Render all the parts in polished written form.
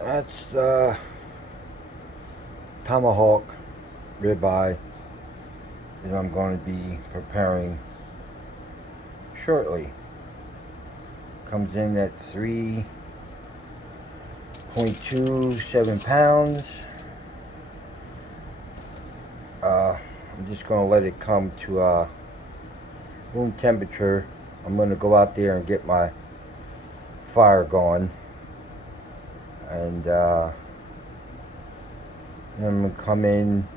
That's the tomahawk ribeye that I'm going to be preparing shortly. Comes in at 3.27 pounds. I'm just going to let it come to room temperature. I'm going to go out there and get my fire going, and then I'm going to come in.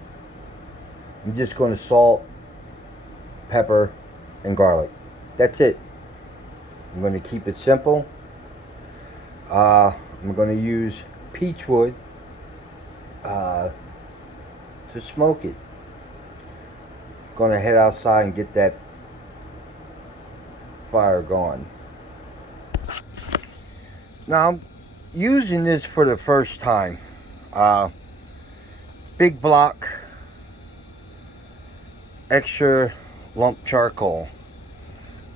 I'm just going to salt, pepper, and garlic. That's it. I'm going to keep it simple. I'm going to use peach wood to smoke it. Going to head outside and get that fire going. Now I'm using this for the first time. Big block, extra lump charcoal,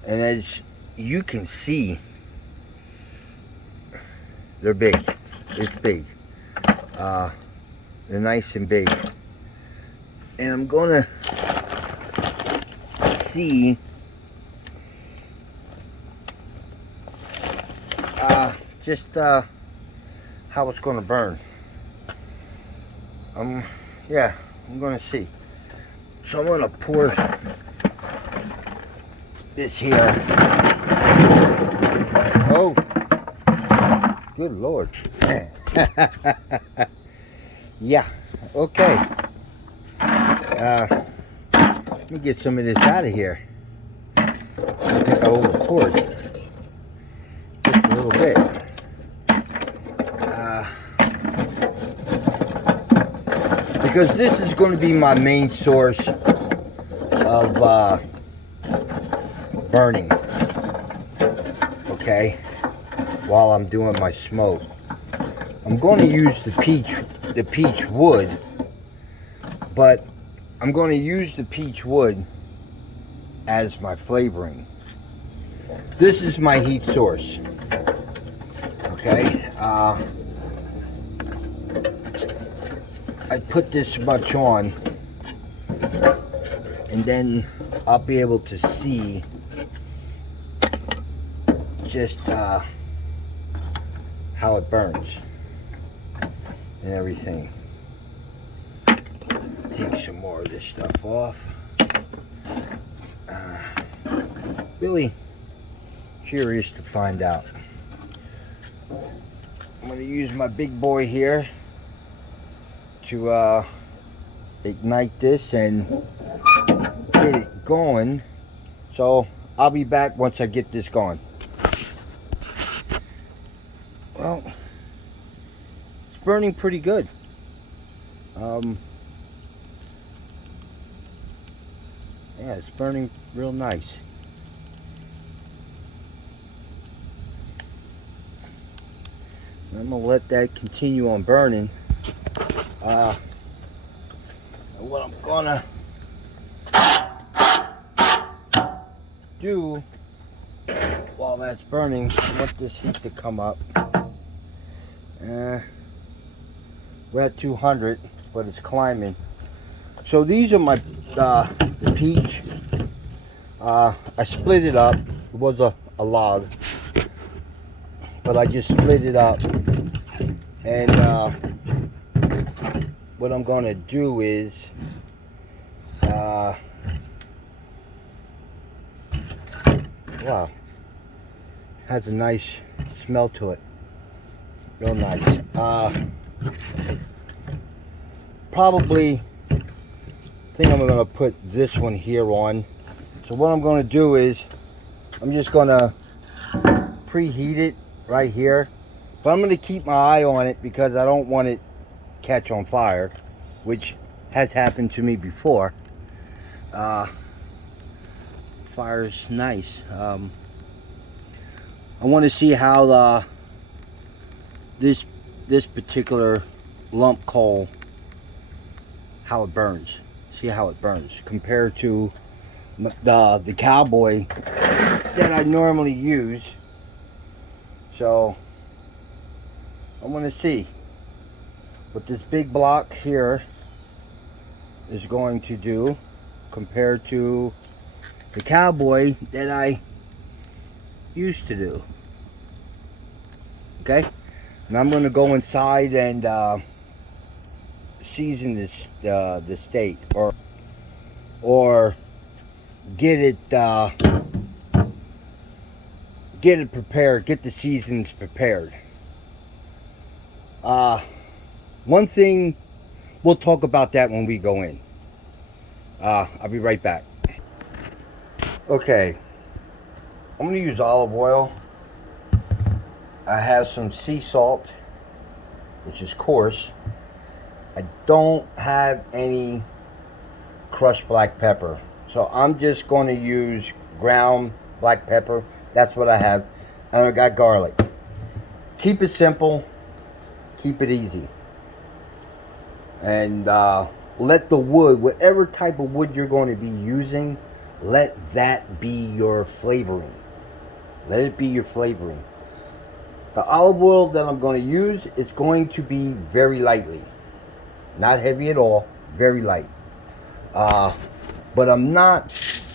and as you can see, they're big. It's big. They're nice and big, and I'm gonna see just how it's gonna burn. Yeah, I'm gonna see. So I'm gonna pour this here. Oh, good Lord. Yeah, okay. Let me get some of this out of here. I think I over poured just a little bit. Because this is going to be my main source of burning, okay, while I'm doing my smoke. I'm going to use the peach wood, but I'm going to use the peach wood as my flavoring. This is my heat source, okay. I put this much on, and then I'll be able to see just how it burns and everything. Take some more of this stuff off. Really curious to find out. I'm going to use my big boy here to ignite this and get it going. So I'll be back once I get this going. Well, it's burning pretty good. Yeah, it's burning real nice. I'm gonna let that continue on burning. And what I'm gonna do while that's burning, I want this heat to come up. We're at 200, but it's climbing. So these are my the peach. I split it up. It was a log, but I just split it up, and what I'm gonna do is wow, has a nice smell to it, real nice. Probably think I'm gonna put this one here on. So what I'm gonna do is I'm just gonna preheat it right here, but I'm gonna keep my eye on it because I don't want it catch on fire, which has happened to me before. Fire's nice. I want to see how this particular lump coal, how it burns. See how it burns compared to the cowboy that I normally use. So I want to see. what this big block here is going to do compared to the cowboy that I used to do. Okay, and I'm going to go inside and season this the steak, or get it prepared, get the seasons prepared. One thing, we'll talk about that when we go in. I'll be right back. Okay, I'm going to use olive oil. I have some sea salt, which is coarse. I don't have any crushed black pepper, so I'm just going to use ground black pepper. That's what I have. And I got garlic. Keep it simple, keep it easy, and let the wood, whatever type of wood you're going to be using, let that be your flavoring. Let it be your flavoring. The olive oil that I'm going to use is going to be very lightly, not heavy at all, very light. But I'm not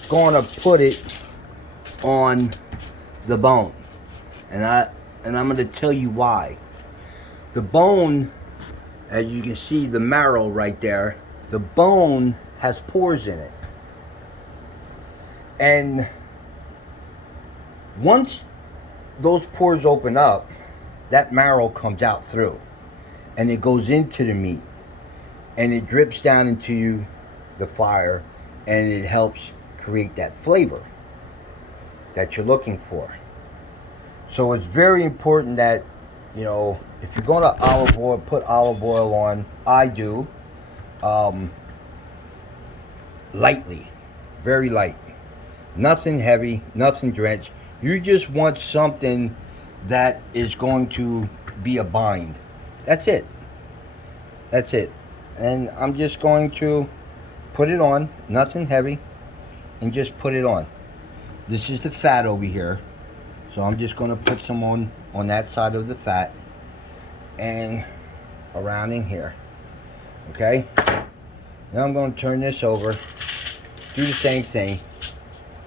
going to put it on the bone, and I'm going to tell you why. The bone, as you can see, the marrow right there, the bone has pores in it, and once those pores open up, that marrow comes out through, and it goes into the meat, and it drips down into the fire, and it helps create that flavor that you're looking for. So it's very important that, you know, if you're going to olive oil, put olive oil on. I do, lightly, very light, nothing heavy, nothing drenched. You just want something that is going to be a bind. That's it. That's it. And I'm just going to put it on, nothing heavy, and just put it on. This is the fat over here, so I'm just going to put some on that side of the fat and around in here. Okay, now I'm going to turn this over, do the same thing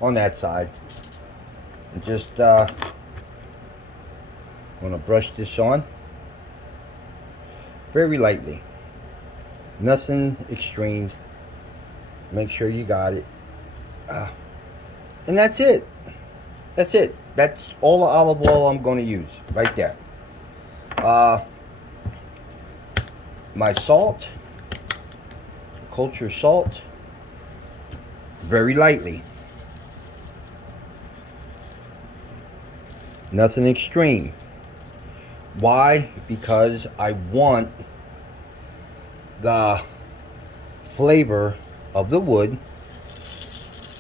on that side, and just I'm going to brush this on very lightly, nothing extreme. Make sure you got it, and that's it. That's it. That's all the olive oil I'm going to use right there. My salt, culture salt, very lightly, nothing extreme. Why? Because I want the flavor of the wood.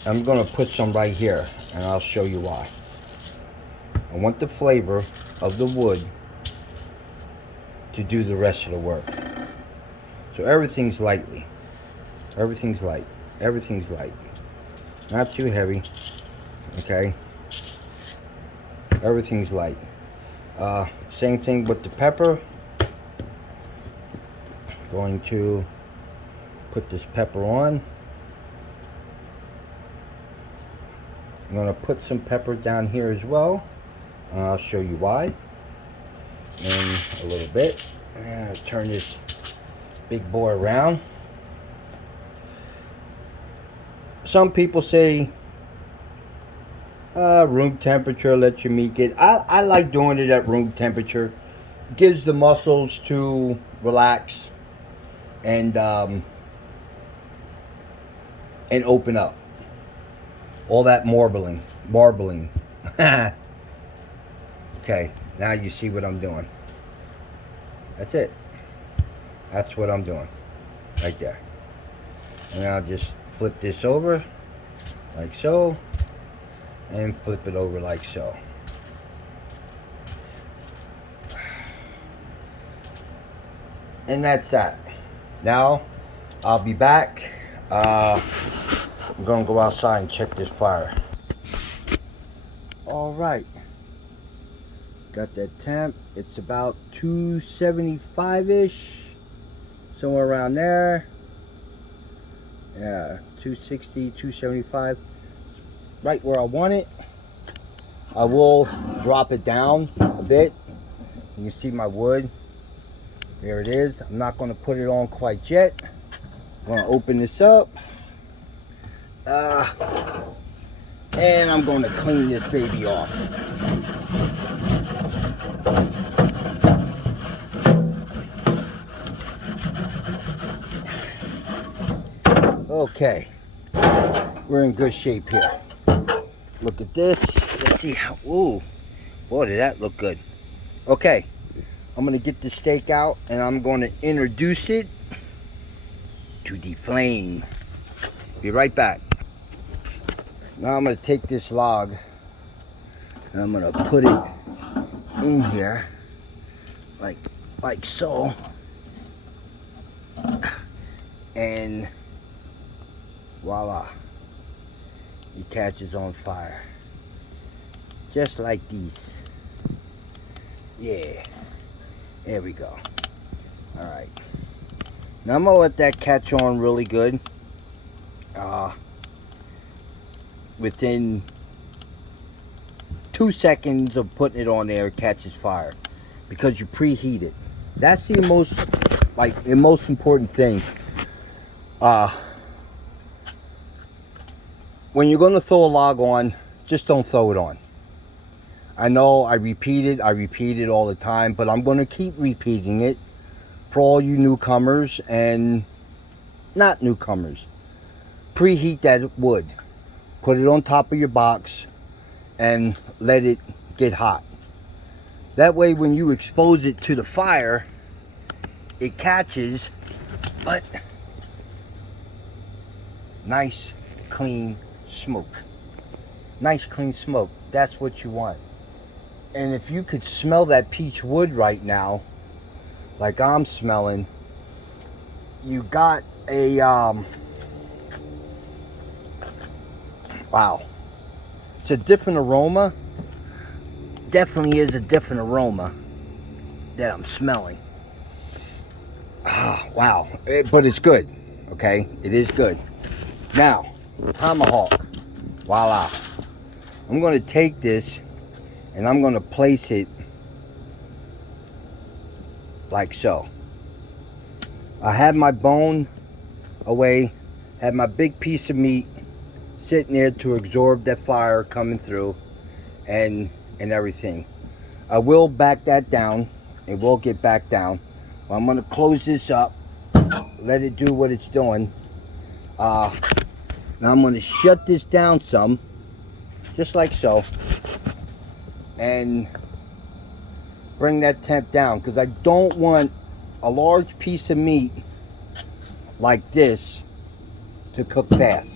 I'm going to put some right here, and I'll show you why. I want the flavor of the wood to do the rest of the work. So everything's lightly. Everything's light. Everything's light. Not too heavy. Okay? Everything's light. Same thing with the pepper. Going to put this pepper on. I'm going to put some pepper down here as well. I'll show you why in a little bit. And I'll turn this big boy around. Some people say room temperature, let your meat get. I like doing it at room temperature. It gives the muscles to relax and open up. All that marbling. Okay, now you see what I'm doing. That's it. That's what I'm doing right there. And I'll just flip this over like so, and flip it over like so. And that's that. Now I'll be back. I'm gonna go outside and check this fire. All right, got that temp. It's about 275-ish. somewhere around there. Yeah, 260, 275, right where I want it. I will drop it down a bit. You can see my wood. There it is. I'm not going to put it on quite yet. I'm going to open this up. And I'm going to clean this baby off. Okay, we're in good shape here. Look at this. Let's see how, ooh, boy, did that look good. Okay, I'm going to get the steak out and I'm going to introduce it to the flame. Be right back. Now I'm going to take this log and I'm going to put it in here like so, and voila, it catches on fire just like these. Yeah, there we go. All right, now I'm gonna let that catch on really good. Within 2 seconds of putting it on there, it catches fire because you preheat it. That's the most important thing. When you're going to throw a log on, just don't throw it on. I know I repeat it all the time, but I'm going to keep repeating it for all you newcomers and not newcomers. Preheat that wood. Put it on top of your box and let it get hot. That way when you expose it to the fire, it catches, but nice clean smoke. Nice clean smoke. That's what you want. And if you could smell that peach wood right now, like I'm smelling, you got a wow, it's a different aroma. Definitely is a different aroma that I'm smelling. Wow, but it's good. Okay, it is good. Now, tomahawk. Voila. I'm going to take this and I'm going to place it like so. I have my bone away, have my big piece of meat sitting there to absorb that fire coming through and everything. I will back that down. It will get back down. I'm going to close this up, let it do what it's doing. Now I'm going to shut this down some, just like so, and bring that temp down, because I don't want a large piece of meat like this to cook fast.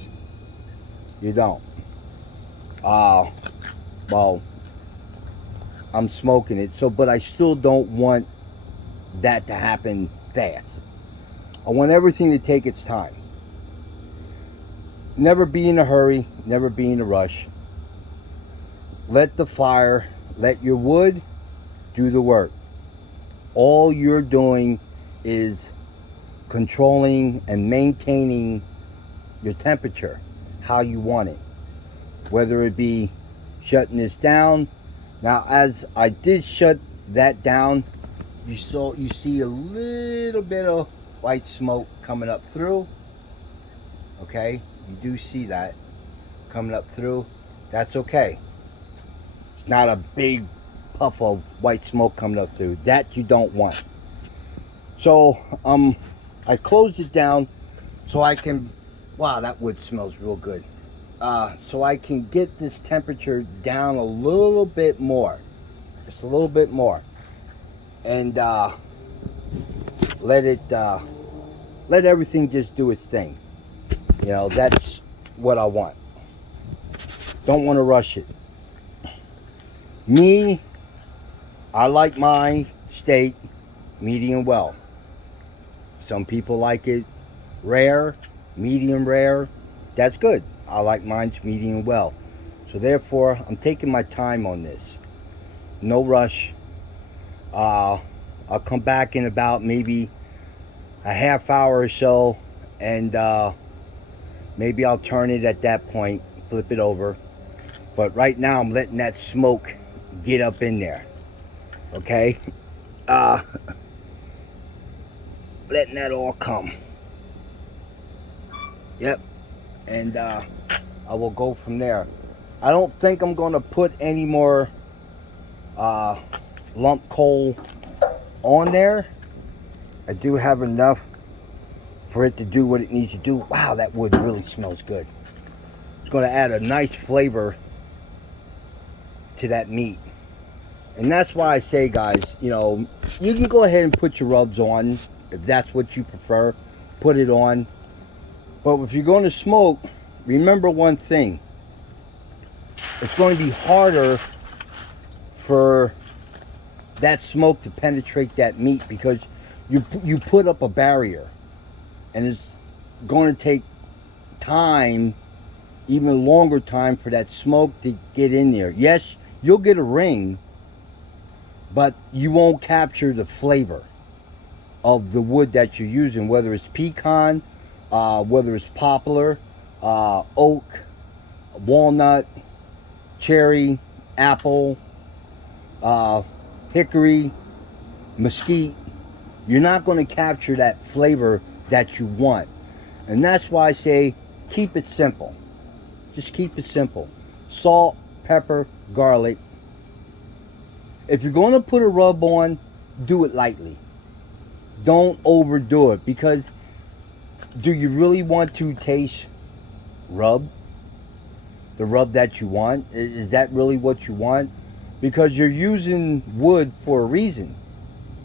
You don't. Well, I'm smoking it, so, but I still don't want that to happen fast. I want everything to take its time. Never be in a hurry, never be in a rush. Let the fire, let your wood do the work. All you're doing is controlling and maintaining your temperature, how you want it. Whether it be shutting this down. Now, as I did shut that down, you see a little bit of white smoke coming up through. Okay, you do see that coming up through. That's okay. It's not a big puff of white smoke coming up through. That you don't want. So I closed it down so I can, wow, that wood smells real good. So I can get this temperature down a little bit more, just a little bit more, and let everything just do its thing. You know, that's what I want. Don't want to rush it. Me, I like my steak medium well. Some people like it rare, medium rare. That's good. I like mine medium well. So therefore, I'm taking my time on this. No rush. I'll come back in about maybe a half hour or so, and maybe I'll turn it at that point, flip it over. But right now I'm letting that smoke get up in there. Okay? Letting that all come. Yep. And I will go from there. I don't think I'm going to put any more lump coal on there. I do have enough for it to do what it needs to do. Wow, that wood really smells good. It's going to add a nice flavor to that meat. And that's why I say, guys, you know, you can go ahead and put your rubs on if that's what you prefer. Put it on. But if you're going to smoke, remember one thing. It's going to be harder for that smoke to penetrate that meat because you put up a barrier, and it's going to take time, even longer time, for that smoke to get in there. Yes, you'll get a ring, but you won't capture the flavor of the wood that you're using, whether it's pecan, whether it's poplar, oak, walnut, cherry, apple, hickory, mesquite. You're not going to capture that flavor that you want. And that's why I say keep it simple. Just keep it simple. Salt, pepper, garlic. If you're going to put a rub on, do it lightly. Don't overdo it, because do you really want to taste rub? The rub that you want? Is that really what you want? Because you're using wood for a reason.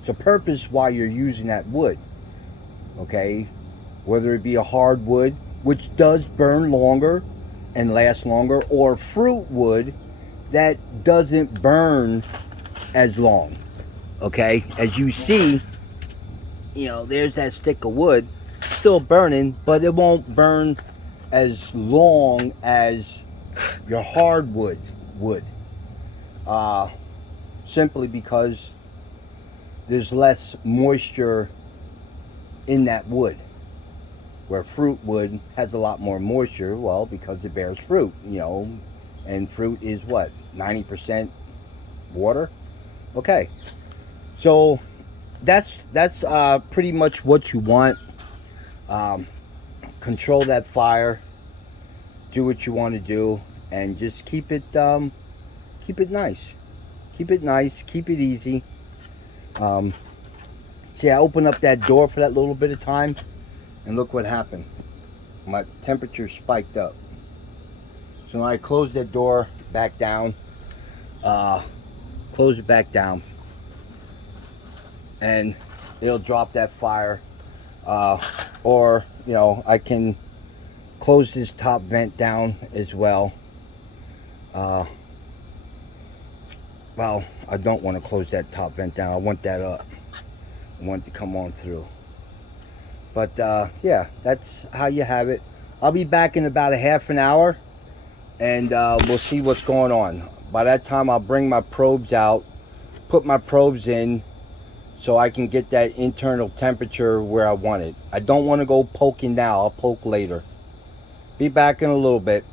It's a purpose why you're using that wood. Okay? Whether it be a hard wood, which does burn longer and last longer, or fruit wood that doesn't burn as long. Okay? As you see, you know, there's that stick of wood still burning, but it won't burn as long as your hardwood would. Simply because there's less moisture in that wood. Where fruit wood has a lot more moisture, well, because it bears fruit, you know, and fruit is what, 90% water? Okay, so that's pretty much what you want. Control that fire, do what you want to do, and just keep it nice. Keep it nice, keep it easy. See, I opened up that door for that little bit of time, and look what happened. My temperature spiked up. So now I close that door back down, close it back down, and it'll drop that fire. Or, you know, I can close this top vent down as well. Well, I don't want to close that top vent down. I want that up. I want it to come on through. But yeah, that's how you have it. I'll be back in about a half an hour, and we'll see what's going on. By that time, I'll bring my probes out, put my probes in, so I can get that internal temperature where I want it. I don't want to go poking now. I'll poke later. Be back in a little bit.